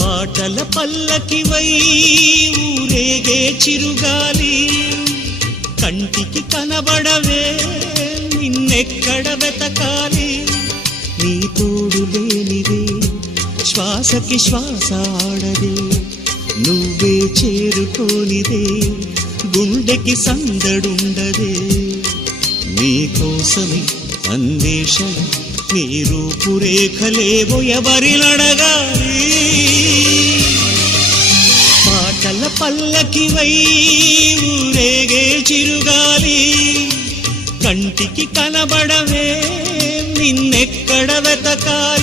పాటల పల్లకివై ఊరేగే చిరుగాలి కంటికి కనబడవే నిన్నెక్కడ వెతకాలి నీ తోడు లేనిదే శ్వాసకి శ్వాస ఆడదే నువ్వే చేరుకోనిదే గుండెకి సందడుండదే నీకోసమే అన్వేషణ నీ రూపురేఖలేవో ఎవరినడగాలి పాటల పల్లకివై ఊరేగే చిరుగాలి కంటికి కనబడవే నిన్నెక్కడ వెతకాలి